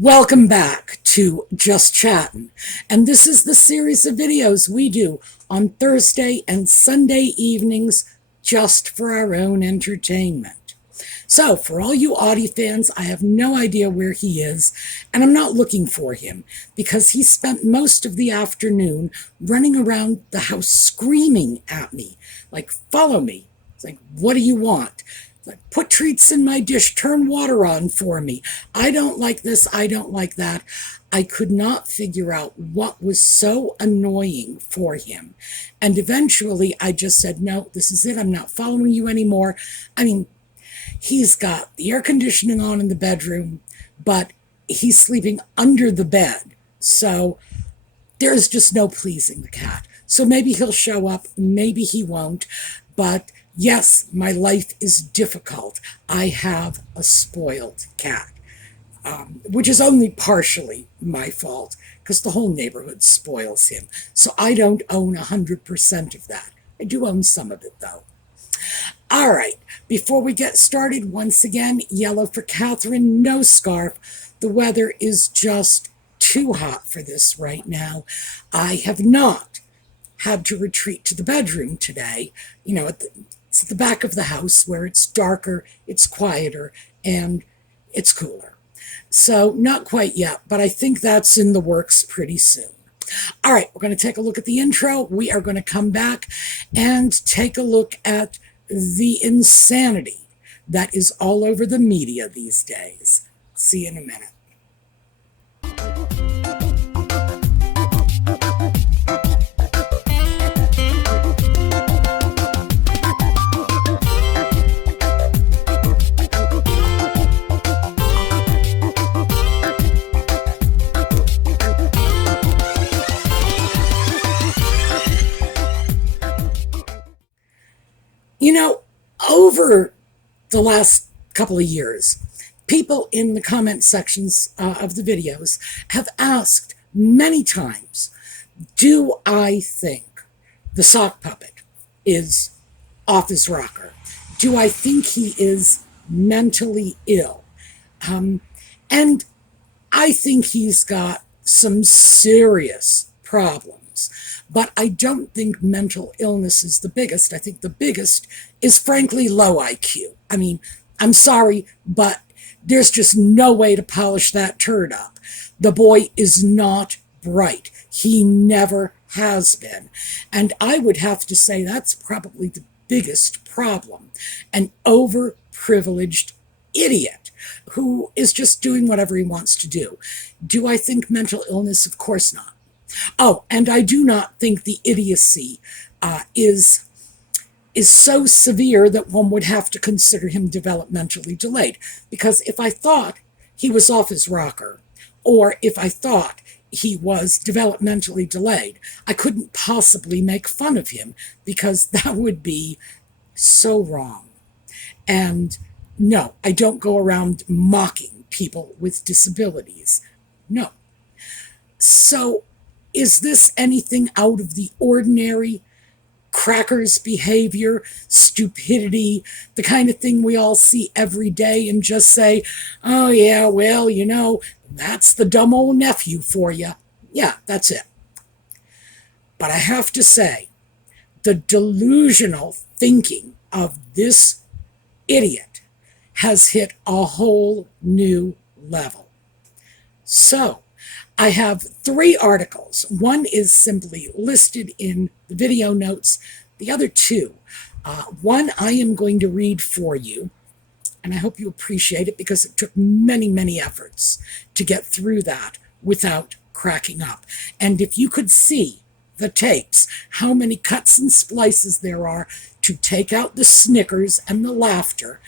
Welcome back to Just Chattin', and this is the series of videos we do on Thursday and Sunday evenings just for our own entertainment. So, for all you Audie fans, I have no idea where he is, and I'm not looking for him because he spent most of the afternoon running around the house screaming at me, like, follow me. It's like, what do you want? Like, put treats in my dish, turn water on for me. I don't like this, I don't like that. I could not figure out what was so annoying for him. And eventually I just said, no, this is it. I'm not following you anymore. I mean, he's got the air conditioning on in the bedroom, but he's sleeping under the bed. So there's just no pleasing the cat. So maybe he'll show up, maybe he won't, but yes, my life is difficult. I have a spoiled cat, which is only partially my fault because the whole neighborhood spoils him. So I don't own 100% of that. I do own some of it, though. All right, before we get started, once again, yellow for Catherine, no scarf. The weather is just too hot for this right now. I have not had to retreat to the bedroom today. You know, it's at the back of the house where it's darker, it's quieter, and it's cooler. So not quite yet, but I think that's in the works pretty soon. All right, we're going to take a look at the intro. We are going to come back and take a look at the insanity that is all over the media these days. See you in a minute. You know, over the last couple of years, people in the comment sections of the videos have asked many times, do I think the sock puppet is off his rocker? Do I think he is mentally ill? And I think he's got some serious problems. But I don't think mental illness is the biggest. I think the biggest is, frankly, low IQ. I mean, I'm sorry, but there's just no way to polish that turd up. The boy is not bright. He never has been. And I would have to say that's probably the biggest problem. An overprivileged idiot who is just doing whatever he wants to do. Do I think mental illness? Of course not. Oh, and I do not think the idiocy is so severe that one would have to consider him developmentally delayed. Because if I thought he was off his rocker, or if I thought he was developmentally delayed, I couldn't possibly make fun of him because that would be so wrong. And no, I don't go around mocking people with disabilities. No. So, is this anything out of the ordinary? Crackers behavior, stupidity, the kind of thing we all see every day and just say, oh yeah, well, you know, that's the dumb old nephew for you. Yeah, that's it. But I have to say, the delusional thinking of this idiot has hit a whole new level. So, I have 3 articles. One is simply listed in the video notes. The other 2, one I am going to read for you, and I hope you appreciate it because it took many, many efforts to get through that without cracking up. And if you could see the tapes, how many cuts and splices there are to take out the snickers and the laughter,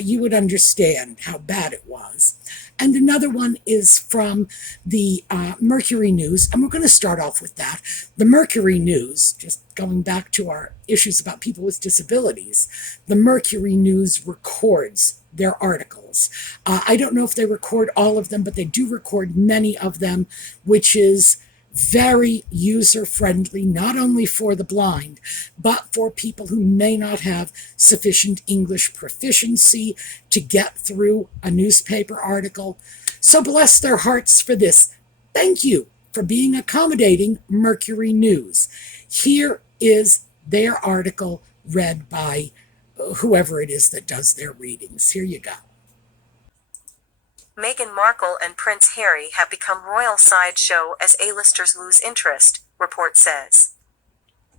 you would understand how bad it was. And another one is from the Mercury News, and we're going to start off with that. The Mercury News, just going back to our issues about people with disabilities, the Mercury News records their articles. I don't know if they record all of them, but they do record many of them, which is very user-friendly, not only for the blind, but for people who may not have sufficient English proficiency to get through a newspaper article. So bless their hearts for this. Thank you for being accommodating, Mercury News. Here is their article read by whoever it is that does their readings. Here you go. Meghan Markle and Prince Harry have become royal sideshow as A-listers lose interest, report says.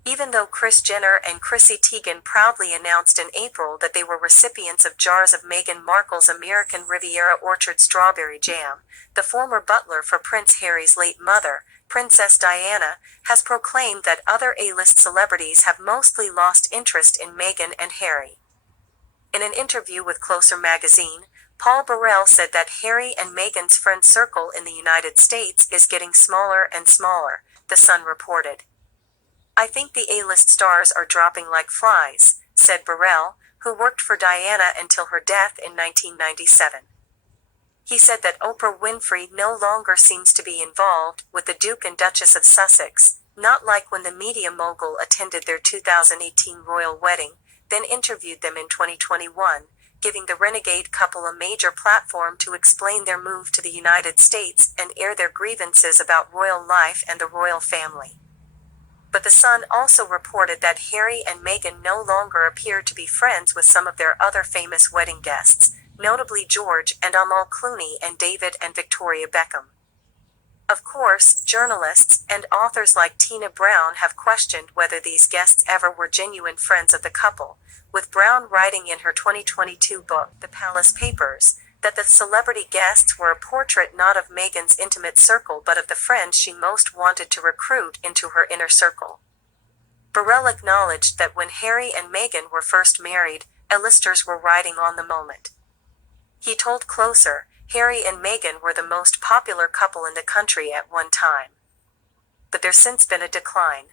Even though Kris Jenner and Chrissy Teigen proudly announced in April that they were recipients of jars of Meghan Markle's American Riviera Orchard strawberry jam, the former butler for Prince Harry's late mother, Princess Diana, has proclaimed that other A-list celebrities have mostly lost interest in Meghan and Harry. In an interview with Closer magazine, Paul Burrell said that Harry and Meghan's friend circle in the United States is getting smaller and smaller, The Sun reported. I think the A-list stars are dropping like flies, said Burrell, who worked for Diana until her death in 1997. He said that Oprah Winfrey no longer seems to be involved with the Duke and Duchess of Sussex, not like when the media mogul attended their 2018 royal wedding, then interviewed them in 2021, giving the renegade couple a major platform to explain their move to the United States and air their grievances about royal life and the royal family. But The Sun also reported that Harry and Meghan no longer appear to be friends with some of their other famous wedding guests, notably George and Amal Clooney and David and Victoria Beckham. Of course, journalists and authors like Tina Brown have questioned whether these guests ever were genuine friends of the couple, with Brown writing in her 2022 book, The Palace Papers, that the celebrity guests were a portrait not of Meghan's intimate circle but of the friends she most wanted to recruit into her inner circle. Burrell acknowledged that when Harry and Meghan were first married, A-listers were riding on the moment. He told Closer, Harry and Meghan were the most popular couple in the country at one time. But there's since been a decline.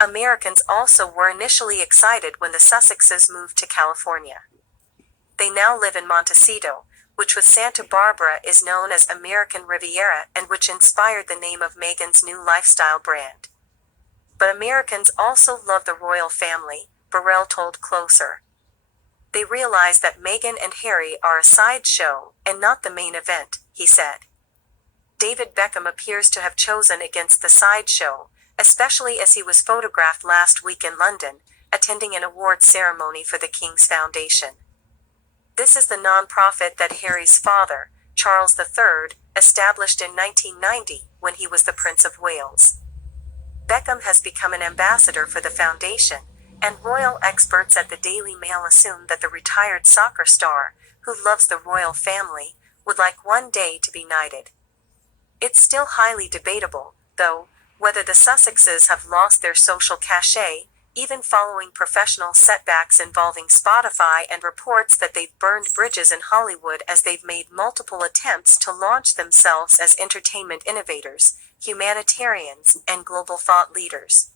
Americans also were initially excited when the Sussexes moved to California. They now live in Montecito, which with Santa Barbara is known as American Riviera and which inspired the name of Meghan's new lifestyle brand. But Americans also love the royal family, Burrell told Closer. They realize that Meghan and Harry are a sideshow and not the main event, he said. David Beckham appears to have chosen against the sideshow, especially as he was photographed last week in London, attending an awards ceremony for the King's Foundation. This is the non-profit that Harry's father, Charles III, established in 1990 when he was the Prince of Wales. Beckham has become an ambassador for the foundation, and royal experts at the Daily Mail assume that the retired soccer star, who loves the royal family, would like one day to be knighted. It's still highly debatable, though, whether the Sussexes have lost their social cachet, even following professional setbacks involving Spotify and reports that they've burned bridges in Hollywood as they've made multiple attempts to launch themselves as entertainment innovators, humanitarians, and global thought leaders.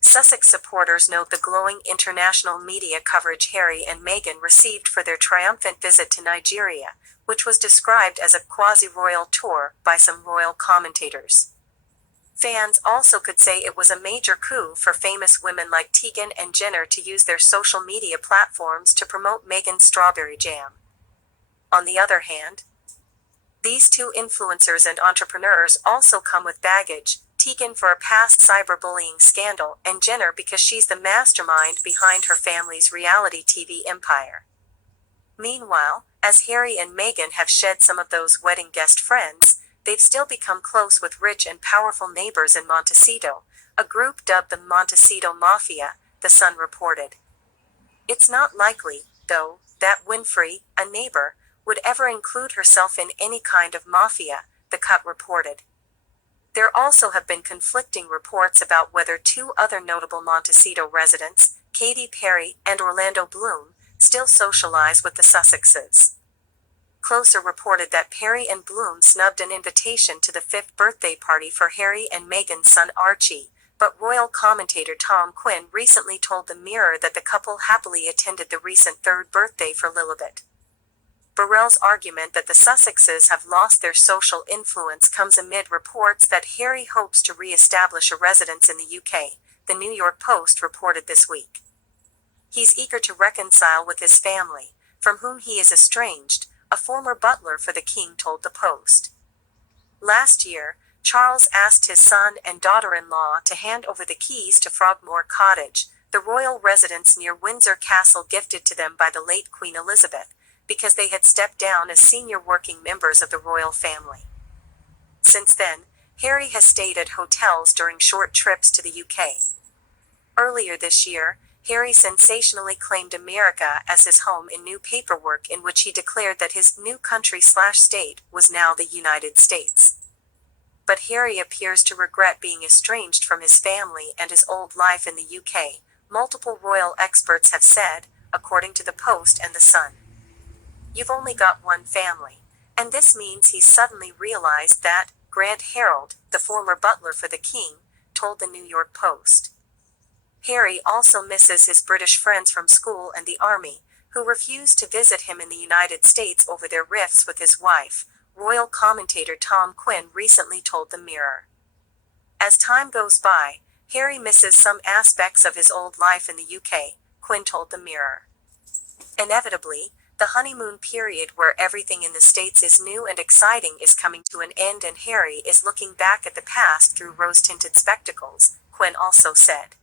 Sussex supporters note the glowing international media coverage Harry and Meghan received for their triumphant visit to Nigeria, which was described as a quasi-royal tour by some royal commentators. Fans also could say it was a major coup for famous women like Teigen and Jenner to use their social media platforms to promote Meghan's strawberry jam. On the other hand, these two influencers and entrepreneurs also come with baggage, Teigen for a past cyberbullying scandal and Jenner because she's the mastermind behind her family's reality TV empire. Meanwhile, as Harry and Meghan have shed some of those wedding guest friends, they've still become close with rich and powerful neighbors in Montecito, a group dubbed the Montecito Mafia, The Sun reported. It's not likely, though, that Winfrey, a neighbor, would ever include herself in any kind of mafia, the Cut reported. There also have been conflicting reports about whether two other notable Montecito residents, Katy Perry and Orlando Bloom, still socialize with the Sussexes. Closer reported that Perry and Bloom snubbed an invitation to the 5th birthday party for Harry and Meghan's son Archie, but royal commentator Tom Quinn recently told the Mirror that the couple happily attended the recent 3rd birthday for Lilibet. Burrell's argument that the Sussexes have lost their social influence comes amid reports that Harry hopes to re-establish a residence in the UK, the New York Post reported this week. He's eager to reconcile with his family, from whom he is estranged, a former butler for the king told the Post. Last year, Charles asked his son and daughter-in-law to hand over the keys to Frogmore Cottage, the royal residence near Windsor Castle gifted to them by the late Queen Elizabeth, because they had stepped down as senior working members of the royal family. Since then, Harry has stayed at hotels during short trips to the UK. Earlier this year, Harry sensationally claimed America as his home in new paperwork in which he declared that his new country/state was now the United States. But Harry appears to regret being estranged from his family and his old life in the UK, multiple royal experts have said, according to the Post and the Sun. You've only got one family, and this means he's suddenly realized that, Grant Harold, the former butler for the king, told the New York Post. Harry also misses his British friends from school and the army, who refused to visit him in the United States over their rifts with his wife, royal commentator Tom Quinn recently told the Mirror. As time goes by, Harry misses some aspects of his old life in the UK, Quinn told the Mirror. Inevitably, the honeymoon period where everything in the States is new and exciting is coming to an end, and Harry is looking back at the past through rose-tinted spectacles, Quinn also said.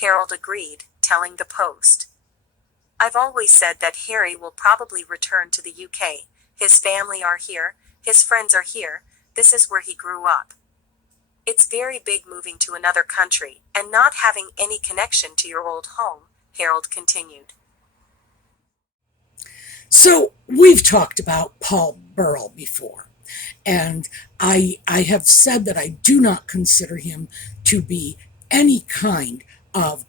Harold agreed, telling the Post. I've always said that Harry will probably return to the UK. His family are here, his friends are here, this is where he grew up. It's very big moving to another country, and not having any connection to your old home, Harold continued. So we've talked about Paul Burrell before, and I have said that I do not consider him to be any kind of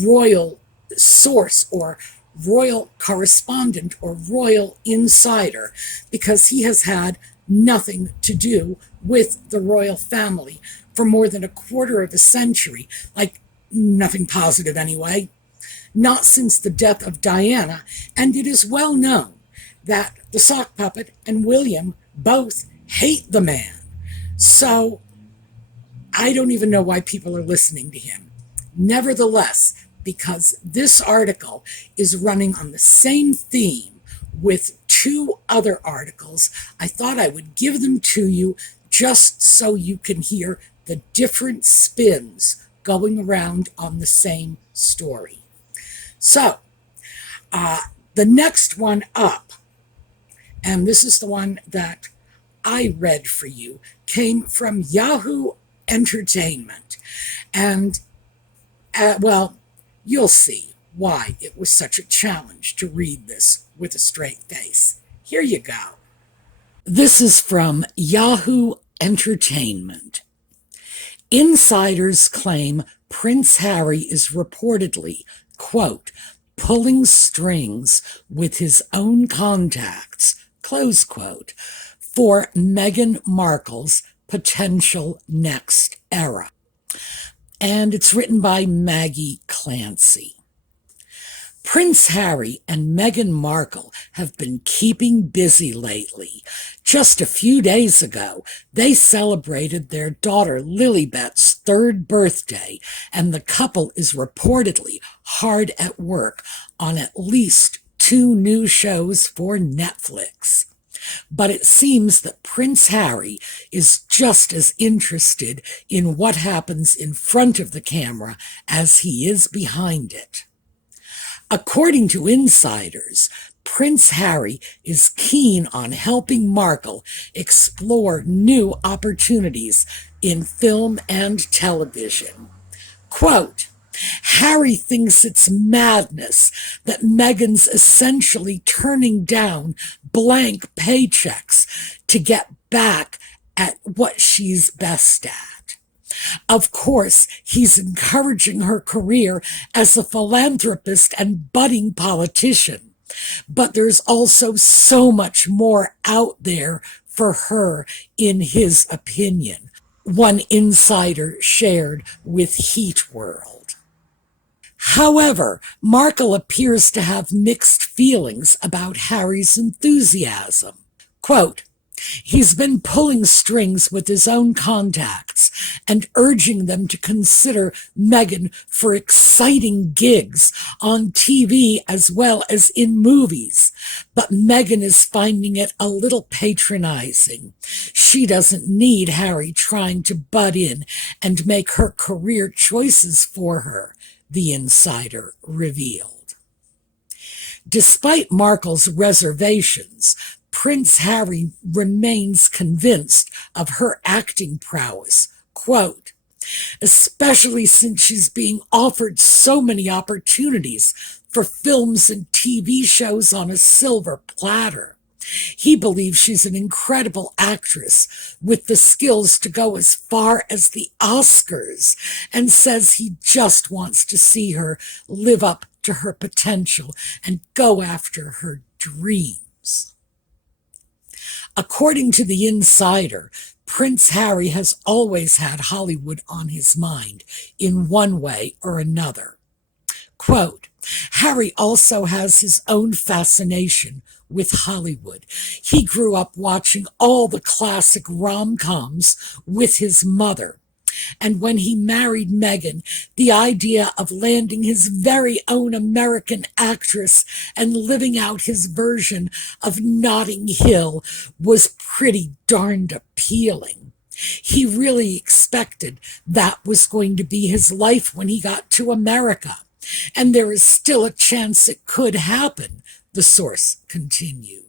royal source or royal correspondent or royal insider, because he has had nothing to do with the royal family for more than a quarter of a century, like nothing positive anyway, not since the death of Diana, and it is well known that the sock puppet and William both hate the man. So I don't even know why people are listening to him. Nevertheless, because this article is running on the same theme with two other articles, I thought I would give them to you just so you can hear the different spins going around on the same story. So, the next one up, and this is the one that I read for you, came from Yahoo Entertainment. And, well, you'll see why it was such a challenge to read this with a straight face. Here you go. This is from Yahoo Entertainment. Insiders claim Prince Harry is reportedly, quote, pulling strings with his own contacts, close quote, for Meghan Markle's potential next era. And it's written by Maggie Clancy. Prince Harry and Meghan Markle have been keeping busy lately. Just a few days ago, they celebrated their daughter Lilibet's 3rd birthday, and the couple is reportedly hard at work on at least 2 new shows for Netflix. But it seems that Prince Harry is just as interested in what happens in front of the camera as he is behind it. According to insiders, Prince Harry is keen on helping Markle explore new opportunities in film and television. Quote, Harry thinks it's madness that Meghan's essentially turning down blank paychecks to get back at what she's best at. Of course, he's encouraging her career as a philanthropist and budding politician, but there's also so much more out there for her, in his opinion, one insider shared with Heat World. However, Markle appears to have mixed feelings about Harry's enthusiasm. Quote, he's been pulling strings with his own contacts and urging them to consider Meghan for exciting gigs on TV as well as in movies. But Meghan is finding it a little patronizing. She doesn't need Harry trying to butt in and make her career choices for her, the insider revealed. Despite Markle's reservations, Prince Harry remains convinced of her acting prowess, quote, especially since she's being offered so many opportunities for films and TV shows on a silver platter. He believes she's an incredible actress with the skills to go as far as the Oscars and says he just wants to see her live up to her potential and go after her dreams. According to the insider, Prince Harry has always had Hollywood on his mind in one way or another. Quote, Harry also has his own fascination with Hollywood. He grew up watching all the classic rom-coms with his mother. And when he married Meghan, the idea of landing his very own American actress and living out his version of Notting Hill was pretty darned appealing. He really expected that was going to be his life when he got to America. And there is still a chance it could happen, the source continued.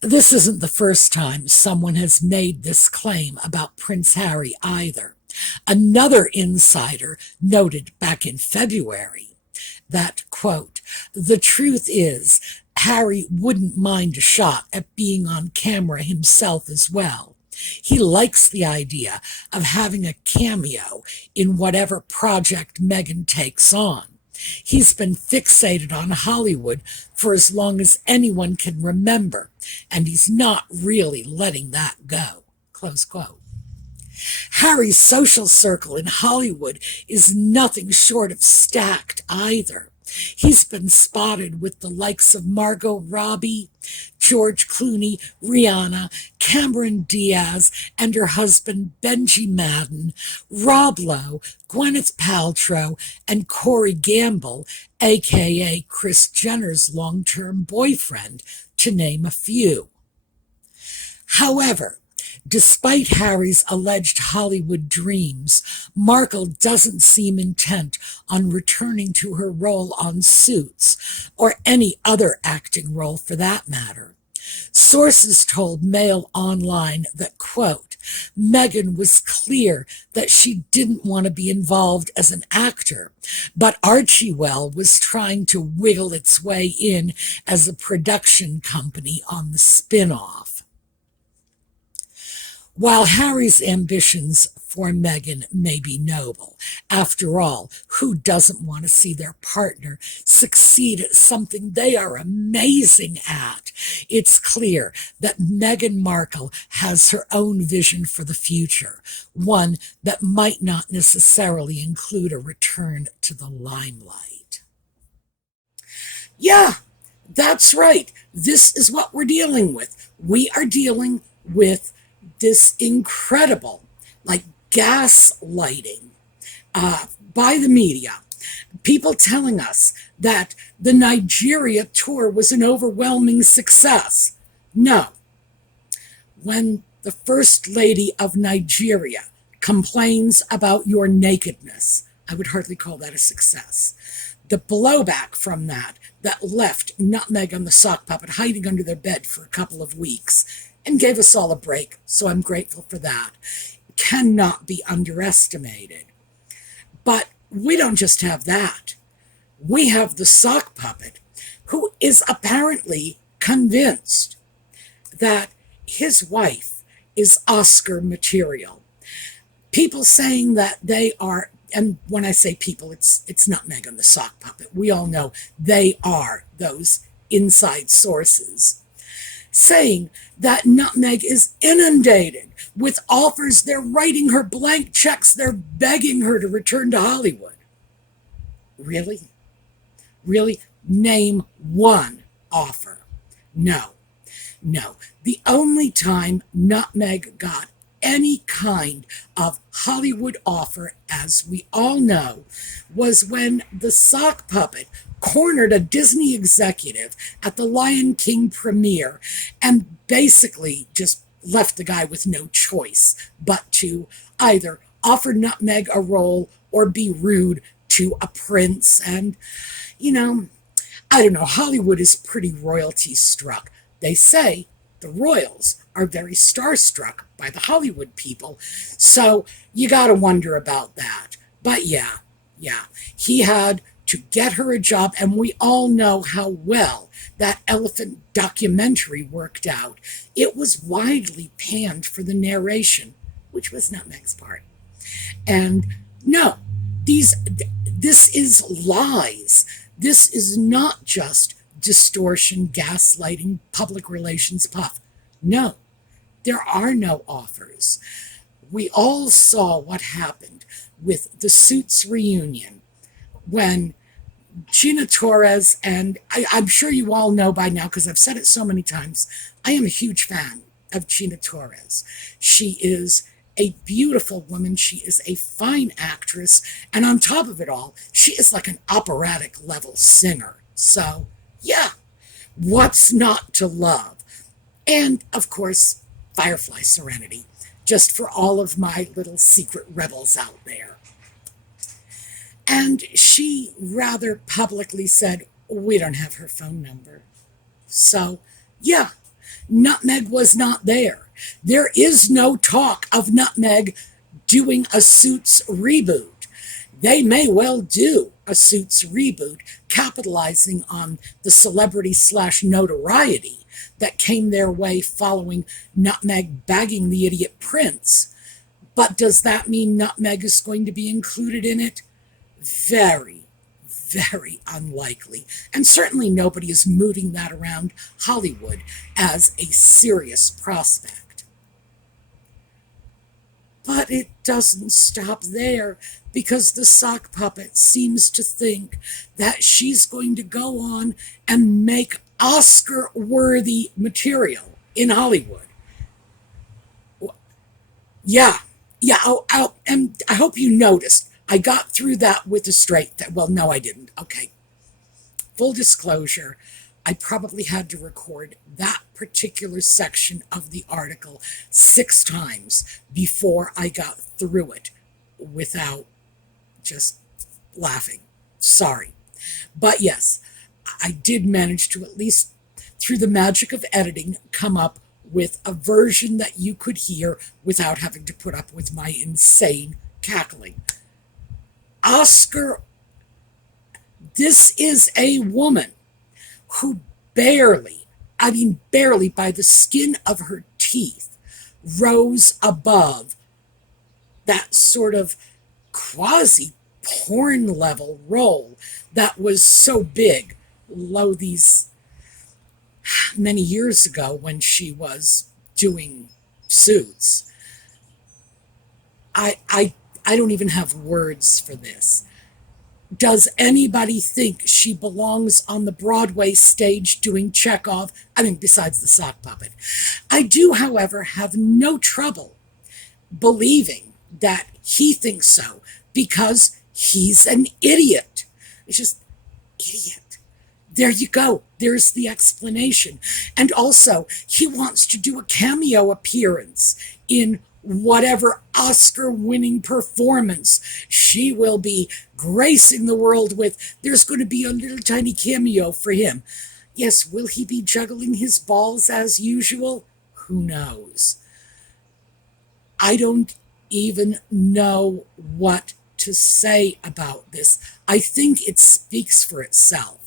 This isn't the first time someone has made this claim about Prince Harry either. Another insider noted back in February that, quote, the truth is, Harry wouldn't mind a shot at being on camera himself as well. He likes the idea of having a cameo in whatever project Meghan takes on. He's been fixated on Hollywood for as long as anyone can remember, and he's not really letting that go, close quote. Harry's social circle in Hollywood is nothing short of stacked either. He's been spotted with the likes of Margot Robbie, George Clooney, Rihanna, Cameron Diaz, and her husband Benji Madden, Rob Lowe, Gwyneth Paltrow, and Corey Gamble, a.k.a. Kris Jenner's long-term boyfriend, to name a few. However, despite Harry's alleged Hollywood dreams, Markle doesn't seem intent on returning to her role on Suits, or any other acting role for that matter. Sources told Mail Online that, quote, Meghan was clear that she didn't want to be involved as an actor, but Archewell was trying to wiggle its way in as a production company on the spin-off. While Harry's ambitions for Meghan may be noble, after all, who doesn't want to see their partner succeed at something they are amazing at? It's clear that Meghan Markle has her own vision for the future, one that might not necessarily include a return to the limelight. Yeah, that's right. This is what we're dealing with. We are dealing with this incredible, gaslighting by the media. People telling us that the Nigeria tour was an overwhelming success. No. When the First Lady of Nigeria complains about your nakedness, I would hardly call that a success. The blowback from that left Nutmeg and the sock puppet hiding under their bed for a couple of weeks and gave us all a break, so I'm grateful for that, cannot be underestimated. But we don't just have that. We have the sock puppet, who is apparently convinced that his wife is Oscar material. People saying that they are, and when I say people, it's not Meghan the sock puppet. We all know they are those inside sources, saying that Nutmeg is inundated with offers. They're writing her blank checks. They're begging her to return to Hollywood. Really? Really? Name one offer. No. No. The only time Nutmeg got any kind of Hollywood offer, as we all know, was when the sock puppet cornered a Disney executive at the Lion King premiere and basically just left the guy with no choice but to either offer Nutmeg a role or be rude to a prince. And, you know, I don't know, Hollywood is pretty royalty struck. They say the royals are very starstruck by the Hollywood people. So you got to wonder about that. But yeah, he had to get her a job, and we all know how well that elephant documentary worked out. It was widely panned for the narration, which was Nutmeg's part. And no, this is lies. This is not just distortion, gaslighting, public relations puff. No, there are no offers. We all saw what happened with the Suits reunion when Gina Torres, and I'm sure you all know by now because I've said it so many times, I am a huge fan of Gina Torres. She is a beautiful woman. She is a fine actress. And on top of it all, she is like an operatic level singer. So, yeah, what's not to love? And, of course, Firefly Serenity, just for all of my little secret rebels out there. And she rather publicly said, we don't have her phone number. So, yeah, Nutmeg was not there. There is no talk of Nutmeg doing a Suits reboot. They may well do a Suits reboot, capitalizing on the celebrity/notoriety that came their way following Nutmeg bagging the idiot prince. But does that mean Nutmeg is going to be included in it? Very, very unlikely. And certainly nobody is mooting that around Hollywood as a serious prospect. But it doesn't stop there, because the sock puppet seems to think that she's going to go on and make Oscar-worthy material in Hollywood. Yeah, and I hope you noticed, I got through that with a straight face. Well, no, I didn't. Okay. Full disclosure, I probably had to record that particular section of the article 6 times before I got through it without just laughing. Sorry. But yes, I did manage to, at least through the magic of editing, come up with a version that you could hear without having to put up with my insane cackling. Oscar, this is a woman who barely by the skin of her teeth, rose above that sort of quasi-porn level role that was so big, these many years ago when she was doing Suits. I don't even have words for this. Does anybody think she belongs on the Broadway stage doing Chekhov? I mean, besides the sock puppet. I do, however, have no trouble believing that he thinks so, because he's an idiot. It's just, idiot. There you go. There's the explanation. And also, he wants to do a cameo appearance in whatever Oscar-winning performance she will be gracing the world with. There's going to be a little tiny cameo for him. Yes, will he be juggling his balls as usual? Who knows? I don't even know what to say about this. I think it speaks for itself.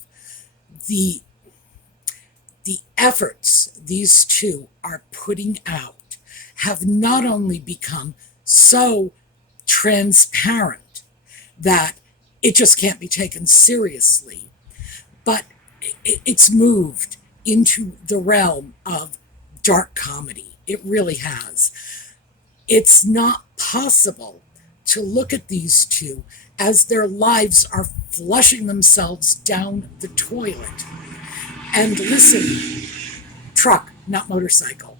The efforts these two are putting out have not only become so transparent that it just can't be taken seriously, but it's moved into the realm of dark comedy. It really has. It's not possible to look at these two as their lives are flushing themselves down the toilet. And listen, truck, not motorcycle,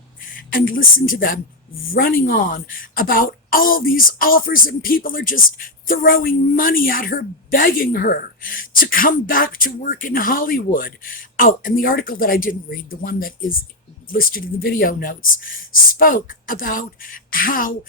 and listen to them running on about all these offers, and people are just throwing money at her, begging her to come back to work in Hollywood. Oh, and the article that I didn't read, the one that is listed in the video notes, spoke about how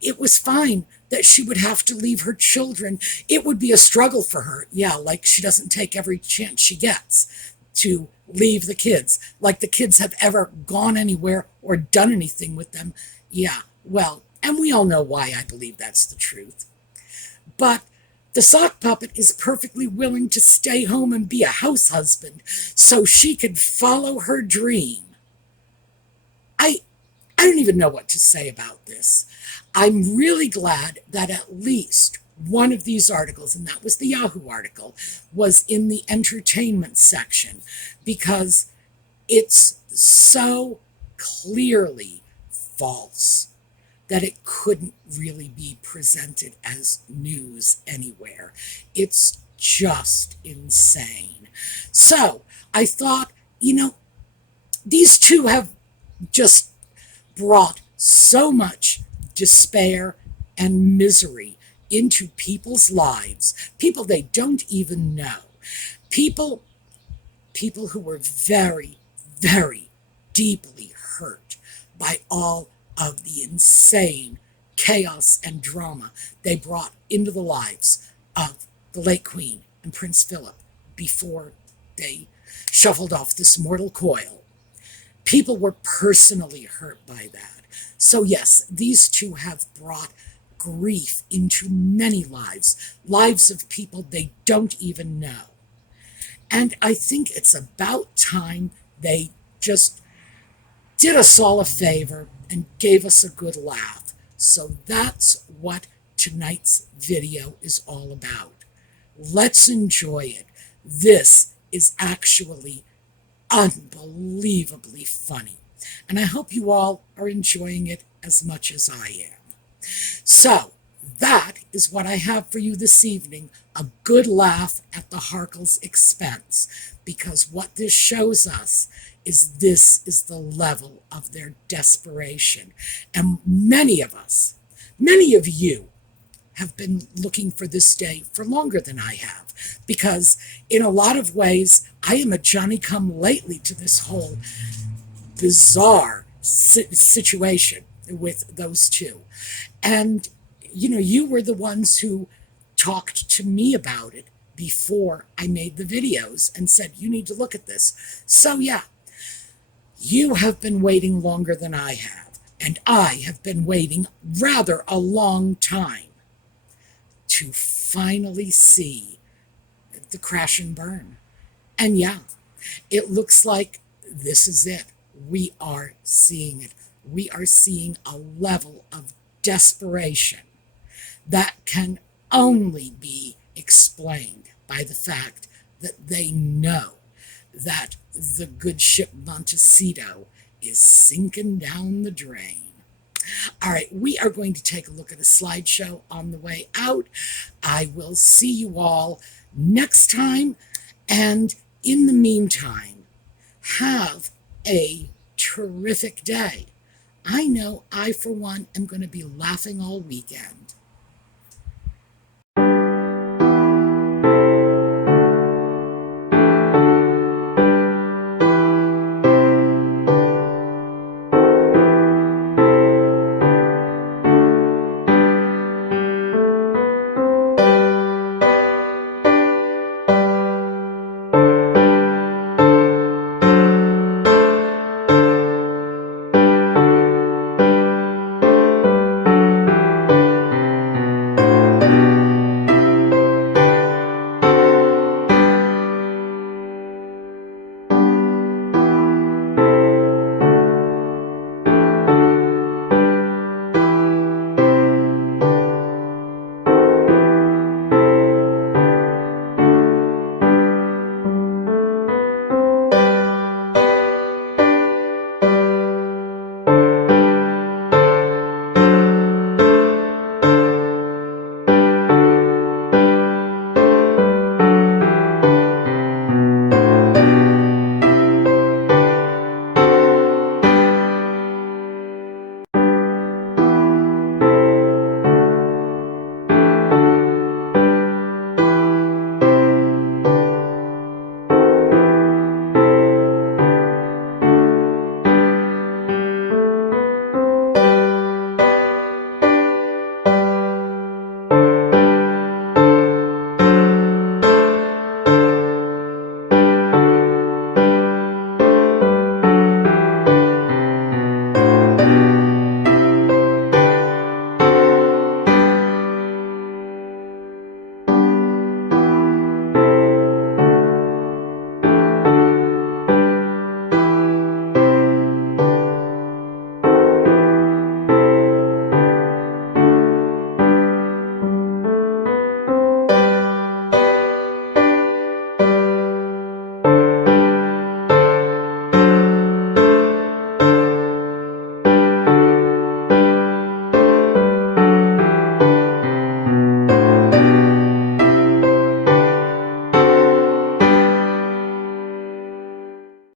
it was fine that she would have to leave her children. It would be a struggle for her. Yeah, like she doesn't take every chance she gets to leave the kids, like the kids have ever gone anywhere or done anything with them. Yeah, well, and we all know why I believe that's the truth. But the sock puppet is perfectly willing to stay home and be a house husband so she could follow her dream. I don't even know what to say about this. I'm really glad that at least one of these articles, and that was the Yahoo article, was in the entertainment section, because it's so clearly false that it couldn't really be presented as news anywhere. It's just insane. So I thought, these two have just brought so much despair and misery into people's lives, people they don't even know, people who were very, very deeply hurt by all of the insane chaos and drama they brought into the lives of the late Queen and Prince Philip before they shuffled off this mortal coil. People were personally hurt by that. So yes, these two have brought grief into many lives of people they don't even know. And I think it's about time they just did us all a favor and gave us a good laugh. So that's what tonight's video is all about. Let's enjoy it. This is actually unbelievably funny, and I hope you all are enjoying it as much as I am. So that is what I have for you this evening, a good laugh at the Harkles' expense, because what this shows us is this is the level of their desperation. And many of us, many of you, have been looking for this day for longer than I have, because in a lot of ways, I am a Johnny-come-lately to this whole bizarre situation with those two. And, you were the ones who talked to me about it before I made the videos and said, you need to look at this. So yeah, you have been waiting longer than I have, and I have been waiting rather a long time to finally see the crash and burn. And yeah, it looks like this is it. We are seeing it. We are seeing a level of desperation that can only be explained by the fact that they know that the good ship Montecito is sinking down the drain. All right, we are going to take a look at a slideshow on the way out. I will see you all next time, and in the meantime, have a terrific day. I know I, for one, am going to be laughing all weekend.